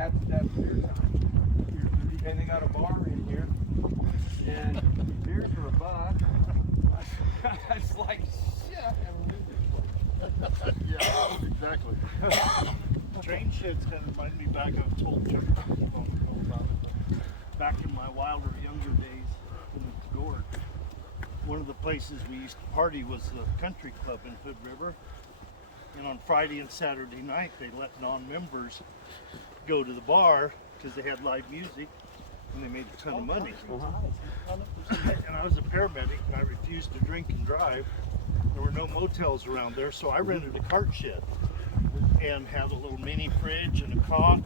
that's beer time. And they got a bar in here, and beers are a buck. It's like shit. Yeah, exactly. Train sheds kind of remind me back. I've told Chuck about it. Back in my wilder, younger days in the Gorge, one of the places we used to party was the country club in Hood River. And on Friday and Saturday night, they let non-members go to the bar because they had live music and they made a ton of money. And I was a paramedic and I refused to drink and drive. There were no motels around there, so I rented a cart shed and had a little mini fridge and a cot.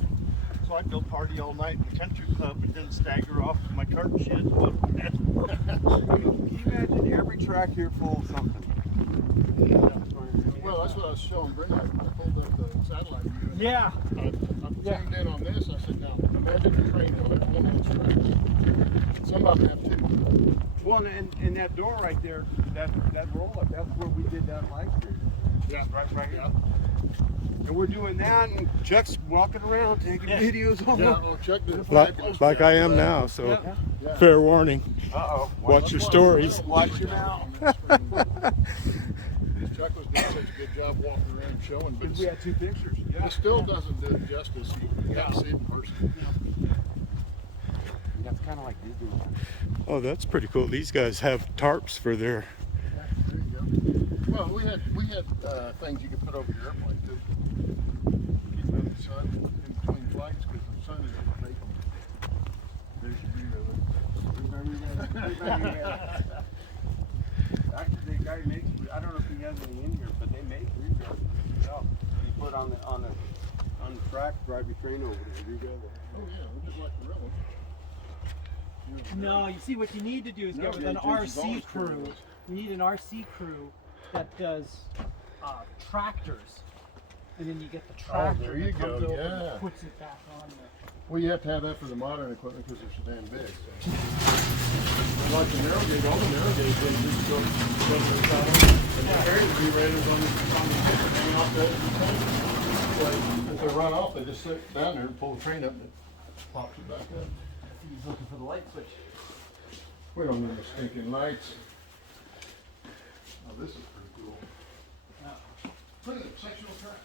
So I'd go party all night in the country club and then stagger off to my cart shed and go to bed. Can you imagine every track here full of something? Well, that's what I was showing Brenda. I pulled up the satellite view. Yeah. I tuned in on this. I said, now, imagine the train on one of those tracks. Some of them have two. Well, and that door right there, that roll up, that's where we did that live stream. Yeah. Right here. And we're doing that, and Chuck's walking around taking videos on Yeah, them. oh, Chuck did a Like, fabulous like job I of am that. now, so Yeah. fair warning. Uh-oh. Watch your stories. Watch your mouth. Chuck was doing such a good job walking around showing, but Because we had two pictures. Yeah. it still doesn't do it justice. You got to see it in person. That's kind of like Disneyland. Oh, that's pretty cool. These guys have tarps for their. There you go. Well, we had things you could put over your airplane too. Keep out the sun in between flights because the sun is going to make them. There's your view of it. Actually, the guy makes, I don't know if he has any in here, but they make rebuilds themselves. You put on the track, drive your train over there, rebuild it. Oh yeah, just like the real one. No, you see what you need to do is get with an RC crew. We need an RC crew that does tractors. And then you get the tractor there you that comes go, over yeah. and puts it back on there. Well, you have to have that for the modern equipment because they're so damn big. So. Like the narrow gauge, all the narrow gauge they just go to the saddle and the carry the raters on the hanging off the train. So if they run off, they just sit down there and pull the train up and it pops it back up. He's looking for the light switch. We don't need no stinking lights. Oh, this is pretty cool. Look at the sectional track.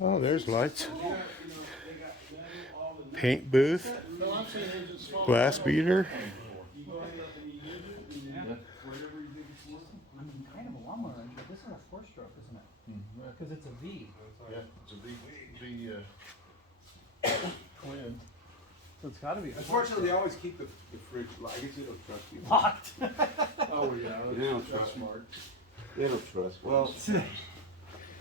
Oh, there's lights. Paint booth, No, I'm saying there's a small glass beater. I mean, kind of a lawnmower engine. This is a 4-stroke, isn't it? Because it's a V. Yeah, it's a big twin. So it's got to be Unfortunately, they always keep the fridge, I guess they don't trust you. locked. Oh yeah, They don't that's trust smart. They don't trust. Well,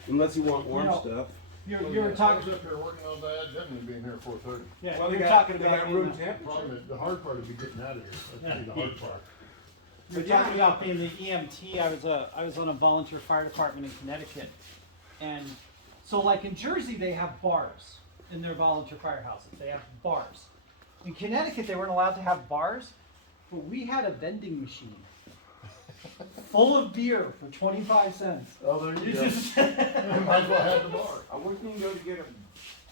unless you want warm You know, stuff. You Well, were yeah, I was talking. up here working on that, definitely being here at 4:30. Yeah, Well, you they were got, talking they about got being room the- temperature. Problem is, the hard part would be getting out of here. That's the hard part. You were talking about being the EMT. I was on a volunteer fire department in Connecticut, and so like in Jersey they have bars in their volunteer firehouses. They have bars. In Connecticut they weren't allowed to have bars, but we had a vending machine full of beer for 25 cents. Oh, there you go. You just- Might as well have the bar. I wish you can go to get a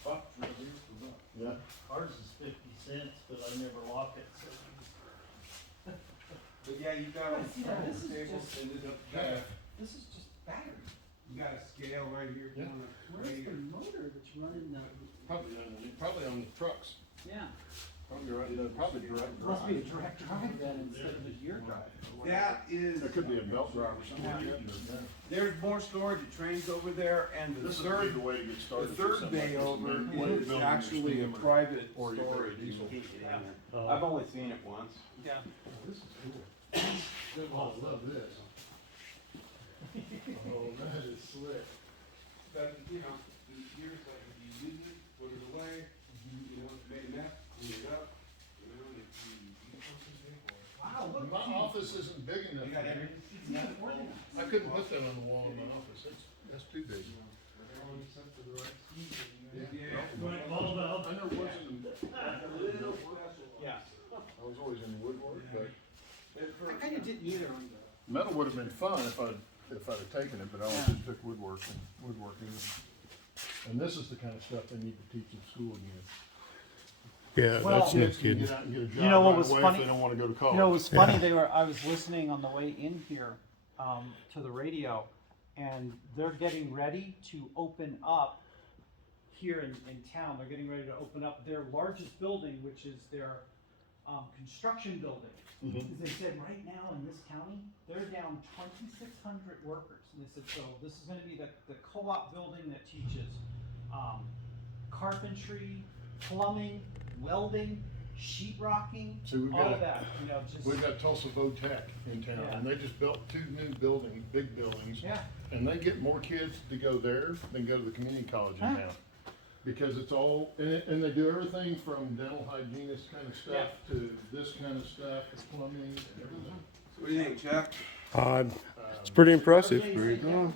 buck for at least a buck. Yeah. Ours is 50 cents, but I never lock it. So But yeah, you got a See, now this is tables just- and this is just battery. you got a scale right here. Yeah. Where's the motor that's running the? Probably on the trucks. Yeah. Probably right. Probably direct Must be a drive. direct drive then instead of a gear drive. That is. There could be a belt drive or something like that. but, There's more storage of trains over there, and yeah. the This is a third, good way to get the started. third bay over is actually a private storage. I've only seen it once. Yeah. This is cool. Oh, I love this. Oh, that is slick. But, you know, here's like, if you use it, put it away, you know, made a mess, clean it up, you know, and if you need something, pay for it. Wow, look. My office isn't big enough. You got for me. everything? I couldn't put that on the wall in my office. That's too big. Yeah. I never was in. Yeah. I was always in woodwork, but I kind of didn't either. metal would have been fun if I'd if I'd have taken it, but I only just took woodworking. And this is the kind of stuff they need to teach in school again. Yeah, Well- that's no Kids can kidding. get out and get a job You know what right was away funny? if they don't wanna go to college. You know, it was funny. I was listening on the way in here to the radio, and they're getting ready to open up here in town. They're getting ready to open up their largest building, which is their construction building. Because they said right now in this county, they're down 2,600 workers. And they said, so this is gonna be the co-op building that teaches carpentry, plumbing, welding, sheetrocking, So we've all got of that, you know, just. We've got Tulsa Vo-Tech in town, Yeah. and they just built 2 new big buildings. Yeah. And they get more kids to go there than go to the community college in Huh. town. Because it's all, and they do everything from dental hygienist kind of stuff to this kind of stuff, to plumbing and everything. So what do you think, Jack? It's pretty impressive.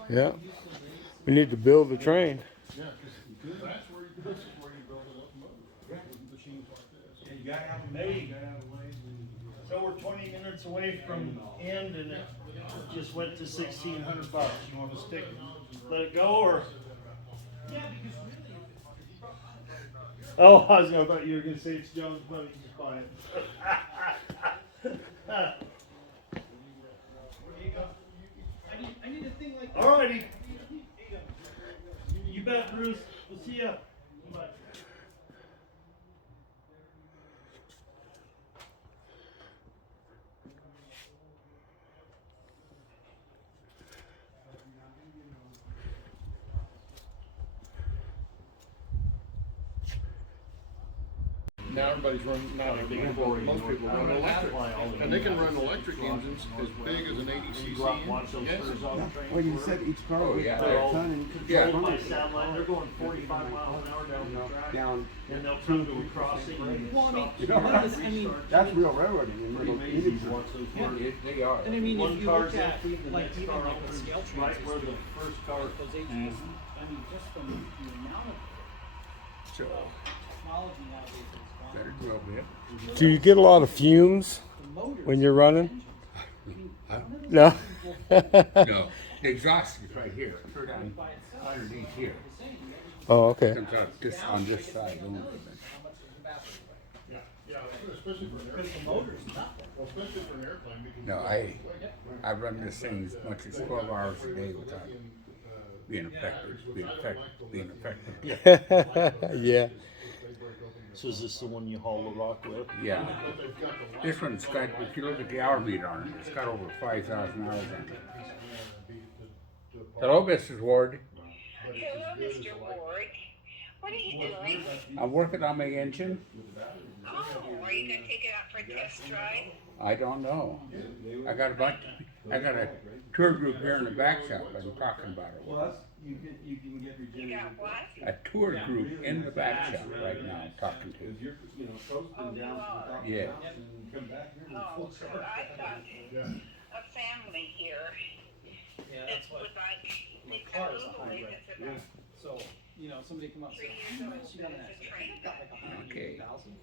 Yeah. We need to build a train. Yeah, because this is where you build a locomotive, with machines like this. Yeah, you gotta have them. Hey. You gotta have them lazy. So we're 20 minutes away from end, and it just went to $1,600. You want to stick, let it go, or? Yeah, because really. Oh, I thought you were gonna say it's John's money. Just buy it. I need a thing like that. Alrighty. You bet, Bruce. We'll see ya. Bye. Now everybody's running, most people run electric, and they can run electric engines as big as an 80 cc engine. Yes. Well, you said each car was yeah. a ton and Yeah. Controlled by satellite. They're going 45 miles an hour down the track, down. and they'll come to a crossing and Well, I mean, stop. you know, that's real railroading in Pretty little amazing communities. to watch those work. They are. And I mean, One if you car's look at, empty, the like, next even car like the opens scale trains. right where the first car. Those agencies, I mean, just from the amount of So, technology nowadays that's gone, better go a bit. Do you get a lot of fumes the motors. when you're running? Huh? No. No, the exhaust is right here. They're down underneath here. Oh, okay. Comes out this on this side only. Yeah, especially for an Because the airplane. motor's nothing. Well, especially for an airplane, because. No, I run this thing as much as 12 hours a day without being affected. Yeah. So is this the one you haul the rock with? Yeah. This one's got, if you look at the hour meter on it, it's got over 5,000 hours on it. Hello, Mrs. Ward. Hello, Mr. Ward. What are you doing? I'm working on my engine. Oh, are you going to take it out for a test drive? I don't know. I got a tour group here in the back shop. I'm talking about it. Well, that's, you can get You regenerative. got what? A tour group in the back shop right now I'm talking to. Because you're, coasting down to the top of the Yeah. mountain and you come back here and Oh, full so charge. I thought a family here Yeah, that that's what, would like, my they car come is a over hybrid. that's about so, you know, somebody come up and 3 say, years how old, much you got an that's a accident? train. I got like Okay. 180,000.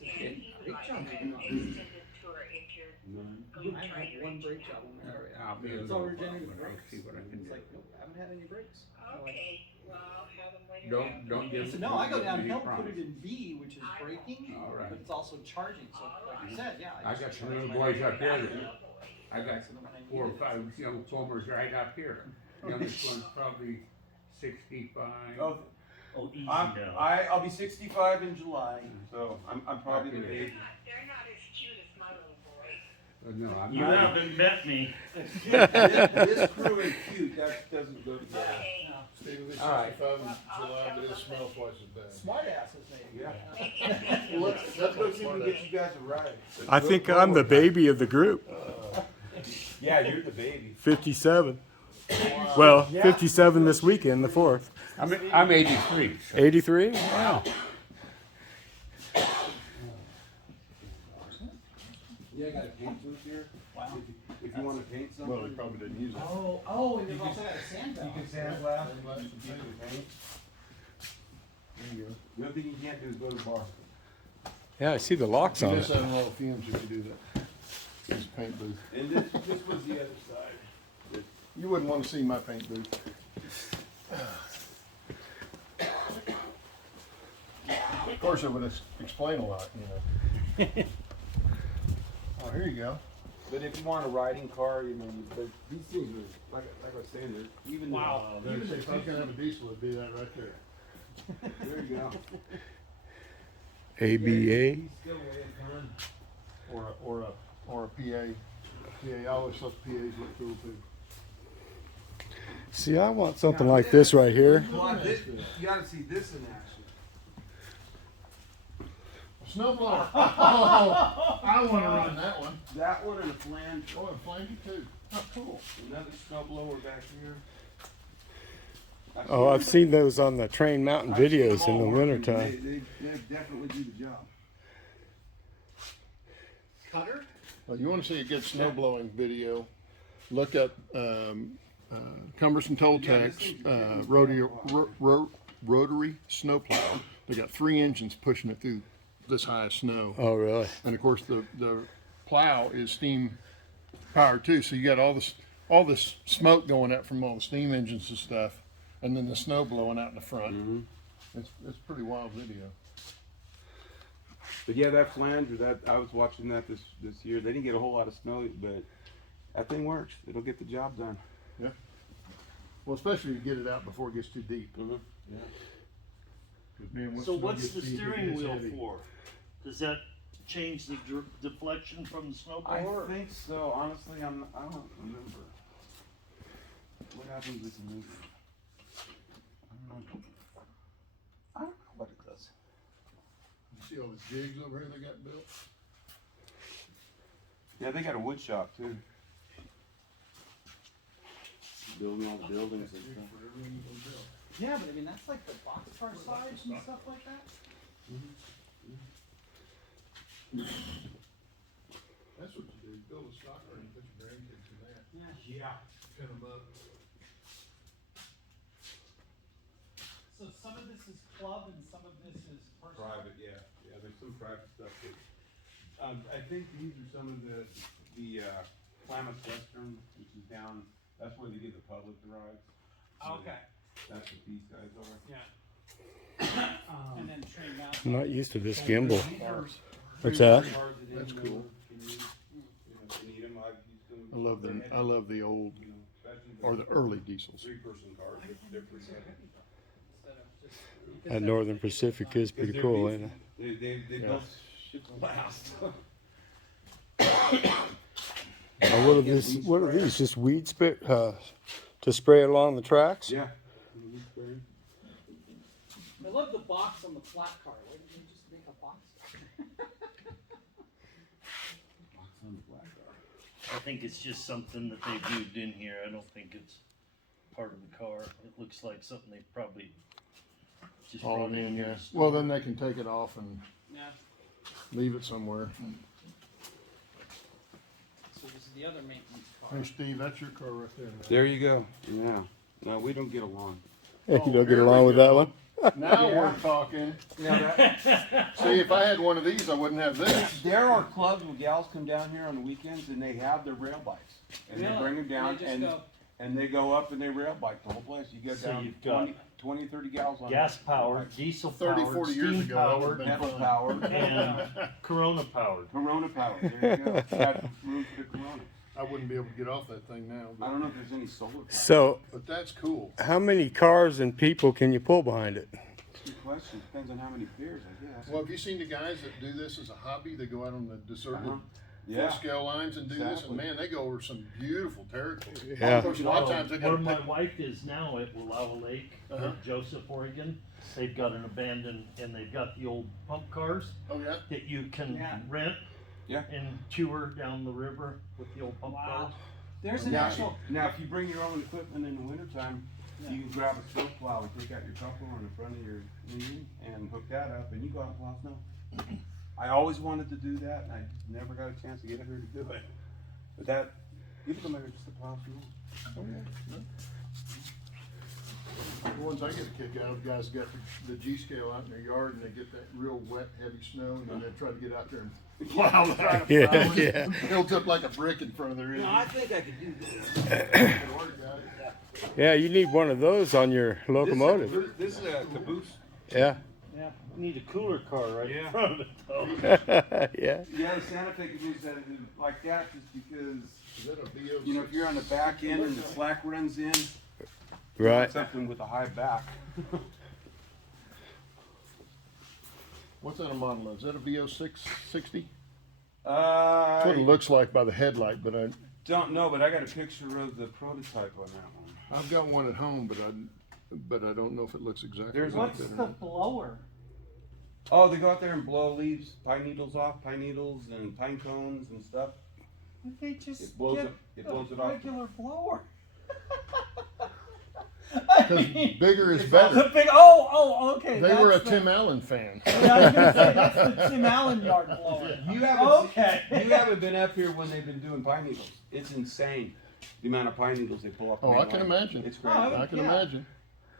And he would like an extended tour if you're going I to try have your one engine brake out. job on my car. I'll be a It's all little regenerative bummed, but I'll brakes. see what I can It's do. like, nope, I haven't had any brakes. I'm like, Okay, well, I'll have them when you're out. Don't I give. said, no, I go don't give me downhill, put promise. it in B, which is braking, All right. but it's also charging. So, like you said, yeah. I just got some charge little my boys car up there back. that, I got So then when I 4 or need it, 5 young foamers right up here. Youngest one's probably 65. Oh, Oh, easy I'm, now. I'll be 65 in July, so I'm probably the age. They're not as cute as my little boy. No, I'm You not. haven't met me. This crew ain't cute, that doesn't go together. Okay. Steve, it's All right. 65 in July, but it smells twice as bad. Smart asses, maybe. Yeah. Well, let's go see if we can get you guys a ride. I think I'm the baby of the group. Yeah, you're the baby. 57. Well, 57 this weekend, the 4th. I'm 83. So. 83? Wow. Yeah, I got a paint booth here. Wow. If you want to paint something. Well, they probably didn't use it. Oh, and they've also got a sand You valve. can sandblast, you can paint. There you go. The only thing you can't do is go to the bar. Yeah, I see the locks You on miss it. out on all the fumes if you do that. This paint booth. And this was the other side. You wouldn't want to see my paint booth. Of course, it would explain a lot, you know. Oh, here you go. But if you want a riding car, you know, but these things are, like I was saying, they're even. Wow. If I can have a diesel, it'd be that right there. There you go. ABA. He's still waiting on. Or a PA. I always thought the PAs look cool too. See, I want something like this right here. You gotta see this in action. Snowblower. Oh, I want to run that one. That one and a flange. Oh, and flangy too. Oh, cool. Another snow blower back here. Oh, I've seen those on the Train Mountain videos in the wintertime. They definitely do the job. Cutter? Well, you want to see a good snow blowing video? Look up Cumberson Toltec's rotary snowplow. They got 3 engines pushing it through this high of snow. Oh, really? And of course the plow is steam powered too, so you got all this smoke going up from all the steam engines and stuff, and then the snow blowing out in the front. Mm-hmm. It's pretty wild video. But yeah, that flanger, I was watching that this year. They didn't get a whole lot of snow, but that thing works. It'll get the job done. Yeah. Well, especially to get it out before it gets too deep. Mm-hmm. Yeah. 'Cause, man, once So snow what's gets the deep, it steering gets wheel heavy. for? Does that change the deflection from the I snowblower? think so. Honestly, I don't remember. What happens if you move it? I don't know what it does. You see all the jigs over here they got built? Yeah, they got a wood shop too. Building all the buildings and stuff. Yeah, but I mean, that's like the boxcar size and stuff like that. That's what you do. You build a stock car and put your grandkids in that. Yeah. Pin them up. So some of this is club and some of this is personal. Private, yeah. There's some private stuff too. I think these are some of the Klamath Western, which is down. That's where they give the public the rides. Okay. That's what these guys are. Yeah. And then Train Mountain. I'm not used to this gimbal. These are What's that? cars that That's anyone cool. can use. You know, if you need 'em, I've used them. I love the old You know, especially or the early diesels. 3-person cars. They're pretty heavy. Instead of just. That Northern Pacific is pretty cool, ain't it? They Yeah. built shit to last. Oh, what are these? Just weed spray to spray along the tracks? Yeah. I love the box on the flat car. Why didn't you just make a box? I think it's just something that they moved in here. I don't think it's part of the car. It looks like something they probably just All brought in in, here. yeah. Well, then they can take it off and Yeah. leave it somewhere. So this is the other maintenance car. Hey, Steve, that's your car right there. man. There you go. Yeah. No, we don't get along. You don't get along with that one? Now we're talking. Now that, See, if I had one of these, I wouldn't have this. there are clubs where gals come down here on the weekends and they have their rail bikes. And Really? they bring them down They just go- and they go up and they rail bike the whole place. You get So down you've got 20, 30 gals on Gas that powered, bike. diesel 30, powered, 40 years steam ago, that would've powered, been Metal fun. powered. and Corona powered. Corona powered. There you go. Got room for the Corona. I wouldn't be able to get off that thing now. I don't know if there's any solar power. So, But that's cool. how many cars and people can you pull behind it? Good question. Depends on how many pairs, I guess. Well, have you seen the guys that do this as a hobby? They go out on the deserted Yeah. full-scale lines and do this, Exactly. and man, they go over some beautiful territory. Yeah. Of course, a lot of times they Where got my to wife is now at Wallowa Lake, Joseph, Oregon, they've got an abandoned, and they've got the old pump cars Oh yeah. that you can Yeah. rent Yeah. and tour down the river with the old pump Wow. cars. There's an Now, actual. now, if you bring your own equipment in the wintertime, you can grab a snow plow and take out your coupler on the front of your engine and hook that up, and you go out and plow snow. I always wanted to do that, and I never got a chance to get her to do it. But that, you can come over just to plow snow. Well, ones I get a kick out of, guys got the G-scale out in their yard and they get that real wet, heavy snow and then they try to get out there and plow that. Yeah, yeah. Built up like a brick in front of their ears. I think I could do that. Yeah, you need one of those on your locomotive. This is a caboose. Yeah. Yeah, need a cooler car right Yeah. in front of it though. Yeah. Yeah, the Santa Fe caboose had to do like that just because, Is that a VO6? you know, if you're on the back end and the slack runs in, Right. something with a high back. What's that a model of? Is that a VO660? Uh, That's what it looks like by the headlight, but don't know, but I got a picture of the prototype on that one. I've got one at home, but I don't know if it looks exactly There's like What's that or the not. blower? Oh, they go out there and blow leaves, pine needles off, pine needles and pine cones and stuff. Why don't they just It blows get it- it blows it off. a regular blower? Because bigger is better. The big, oh, okay. They were a that's the- Tim Allen fan. Yeah, I was gonna say that's the Tim Allen yard blower. You haven't, Okay. you haven't been up here when they've been doing pine needles. It's insane, the amount of pine needles they pull up. Oh, the I main can line. imagine. It's great. Oh, I can Yeah. imagine.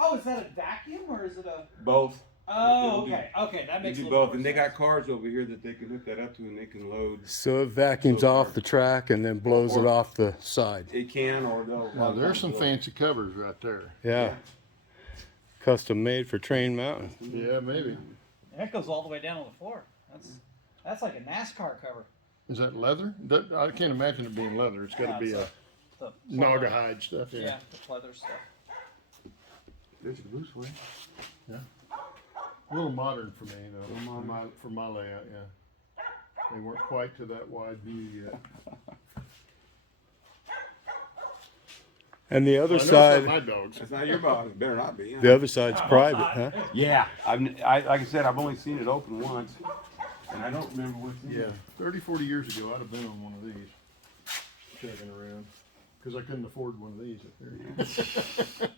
Oh, is that a vacuum or is it a? Both. Oh, It'll do- okay, okay, that You makes do a little both, more and they sense. got cars over here that they can hook that up to, and they can load. So it vacuums off the track and then blows it off the side. It can, or they'll. Now, there's some fancy covers right there. Yeah. Custom made for Train Mountain. Yeah, maybe. That goes all the way down to the floor. That's like a NASCAR cover. Is that leather? That, I can't imagine it being leather. It's got to be it's a the Naga hide stuff. Yeah, Yeah. the leather stuff. There's a caboose way. A little modern for me, though. For my layout, yeah. They weren't quite to that wide view yet. And the other Well, I know it's not side, my dogs. That's not your boss. It better not be. the other side's private, huh? Yeah, like I said, I've only seen it open once, and I don't remember what's in Yeah, it. 30, 40 years ago, I'd have been on one of these, checking around, because I couldn't afford one of these up there.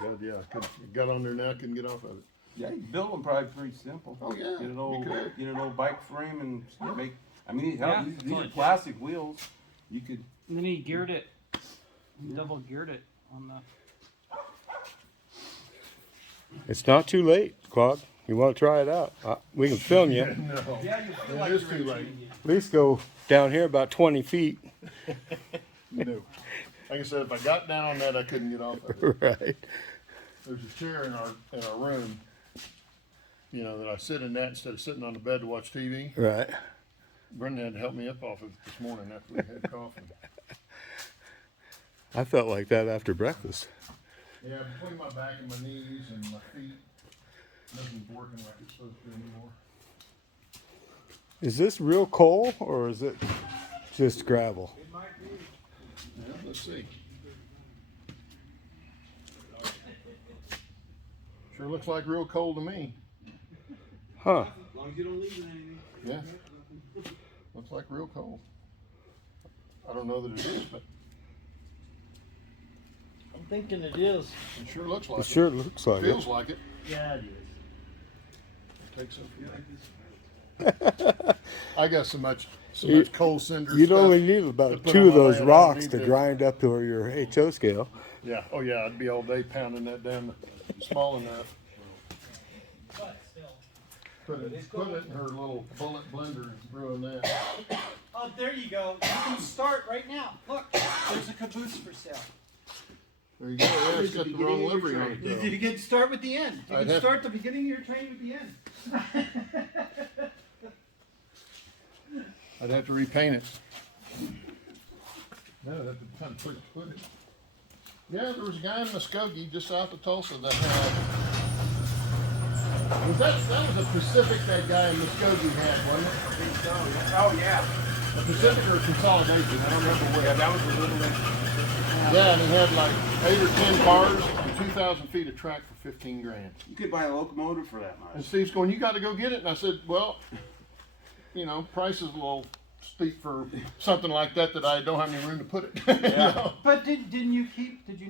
God, yeah, I got on there now, couldn't get off of it. Yeah, you build them probably pretty simple. Oh, yeah, Get an you old, could. get an old bike frame and make. I mean, hell, Yeah, these are legit. plastic wheels. You could. And then he geared it, double geared it on the. It's not too late, Claude. You want to try it out? We can film you. At No, Yeah, you feel it is too late. least go down here about 20 feet. No. Like I said, if I got down on that, I couldn't get off of it. Right. There's a chair in our room, you know, that I sit in that instead of sitting on the bed to watch TV. Right. Brendan had to help me up off of it this morning after we had coffee. I felt like that after breakfast. Yeah, between my back and my knees and my feet, nothing's working like it's supposed to anymore. Is this real coal or is it just gravel? Yeah, let's see. Sure looks like real coal to me. Huh. As long as you don't leave anything. Yeah. Looks like real coal. I don't know that it is, but I'm thinking it is. it sure looks like It sure looks like Feels it. like it. Yeah, it is. Take some. I got so much coal cinder You'd stuff. only need to about put 2 on of my those layout. I rocks need to to- grind up to your HO scale. Yeah. Oh yeah. I'd be all day pounding that down small enough. But still. Put it in her little bullet blender and brewing that. Oh, there you go. You can start right now. Look, there's a caboose for sale. There you go. Yeah, it's got the wrong livery on it though. You can start with the end. You I'd can have- start the beginning of your train with the end. I'd have to repaint it. No, that's the kind of place to put it. Yeah, there was a guy in Muskogee just south of Tulsa that had. That was a Pacific that guy in Muskogee had, wasn't it? Oh yeah. A Pacific or a Consolidation, I don't remember which. Yeah, that was a little bit. Yeah, and he had like 8 or 10 cars and 2,000 feet of track for 15 grand. You could buy a locomotive for that And much. Steve's going, you got to go get it. And I said, well, you know, price is a little steep for something like that I don't have any room to put it. You know? But did you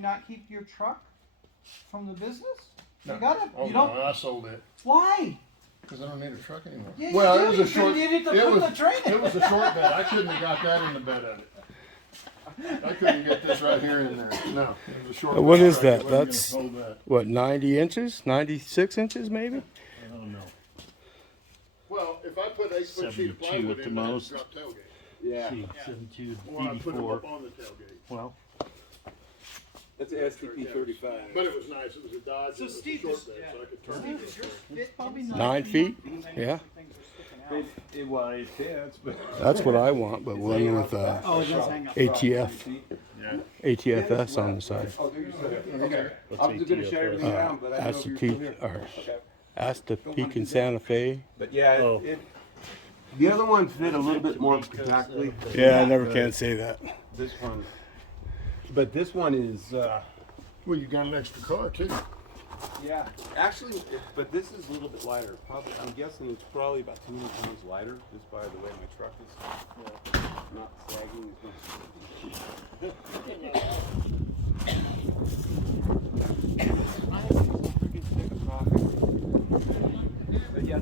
not keep your truck from the business? No. You got it. Oh, You no, don't. I sold it Why? because I don't need a truck anymore. Yeah, you well, do. it was You a short. needed to It put was the train in. it was a short bed. I couldn't have got that in the bed of it. I couldn't get this right here in there. No. It was a short What is contract. that? It wasn't gonna That's hold that. what, 90 inches? 96 inches maybe? I don't know. Well, if I put 8-foot sheet of 72 plywood at the in, then most. it's got tailgate. Yeah. See, 72, Or I put them 84. up on the tailgate. Well, That's an STP 35. But it was nice. It was a Dodge. So and it was a Steve, short this- bed, so I could turn Steve, it. is yours fit probably 9 feet? Yeah. Well, it fits, but. That's what I want, but one with Oh, it does hang up. ATF, Yeah. ATFS on the side. Oh, there you said it. Okay. What's I was gonna shut ATF? everything down, but I didn't know if you were still here. Or Okay. Asta Peak in Santa Fe. But yeah, Oh. the other one fit a little bit more compactly. Yeah, I never can say that. This one, but this one is, Well, you got an extra car too. yeah, actually, but this is a little bit lighter. Probably, I'm guessing it's probably about 200 pounds lighter, just by the way my truck is not sagging as much. I have a freaking stick of coffee. But yeah.